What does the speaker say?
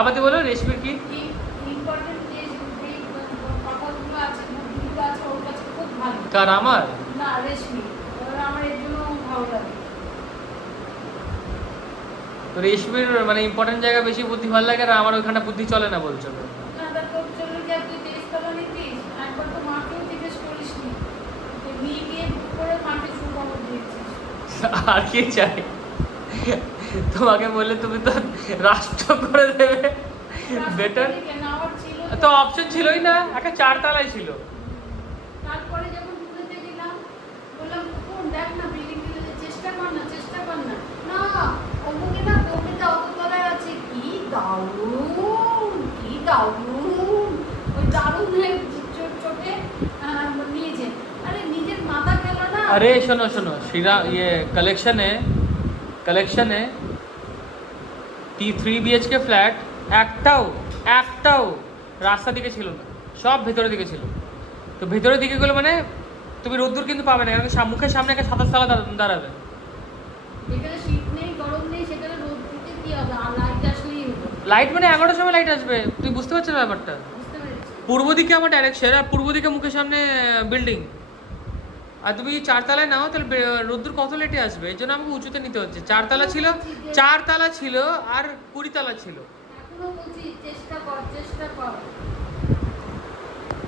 আমাদের বলো রেশমির কি ইম্পর্টেন্ট যে কথাগুলো আছে বুদ্ধিগুলো আছে ওর কাছে খুব ভালো। কার আমার না রেশমি, আমার এর জন্য ভালো লাগে। তো রেশমির মানে ইম্পর্টেন্ট জায়গা বেশি বুদ্ধি ভালো লাগে আর আমার ওইখানটা বুদ্ধি চলে না বলছো। না তা তোর জন্য কি তুই তেজতলা নিতিস? একবার তো মাকেও জিজ্ঞেস করিসনি, তুই বিয়ে করে মাকে সুখবর দিয়েছিস। আর কি চাই? তোমাকে বললে তুমি তো রাষ্ট্র করে দেবে বেটার। তো অপশন ছিলই না, একটা 4 তলায় ছিল। তারপরে যখন ঘুরতে গেলাম বললাম কোন দেখ না বিল্ডিং দিতে চেষ্টা কর না, চেষ্টা কর না। না অমুকে না কবিতা অত তলায় আছে। কি দারুণ, কি দারুণ, ওই দারুণ চোখে নিয়েছে। আরে নিজের মাথা খেলা না। আরে শোনো শোনো শ্রীরাম কালেকশনে 3 BHK ফ্ল্যাট একটাও রাস্তা দিকে ছিল না, সব ভেতরের দিকে ছিল। তো ভেতরের দিকে গেলে মানে তুমি রোদ্দুর কিন্তু পাবে না, কারণ মুখের সামনে একটা 27 তলা দাঁড়াবে। যেখানে শীত নেই গরম নেই সেখানে রোদ দিতে কি হবে, আর লাইট আসলেই হতো। লাইট মানে 11টার সময় লাইট আসবে, তুই বুঝতে পারছিস না ব্যাপারটা? বুঝতে পেরেছি। পূর্ব দিকে আমার ডাইরেকশন, আর পূর্ব দিকে মুখের সামনে বিল্ডিং। আর তুমি 4 তলায় নাও তাহলে রোদ্দুর কত লেটে আসবে, এই জন্য আমাকে উঁচুতে নিতে হচ্ছে। 4 তলা ছিল, 4 তলা ছিল আর 20 তলা ছিল। এখনো বলছি চেষ্টা কর, চেষ্টা কর।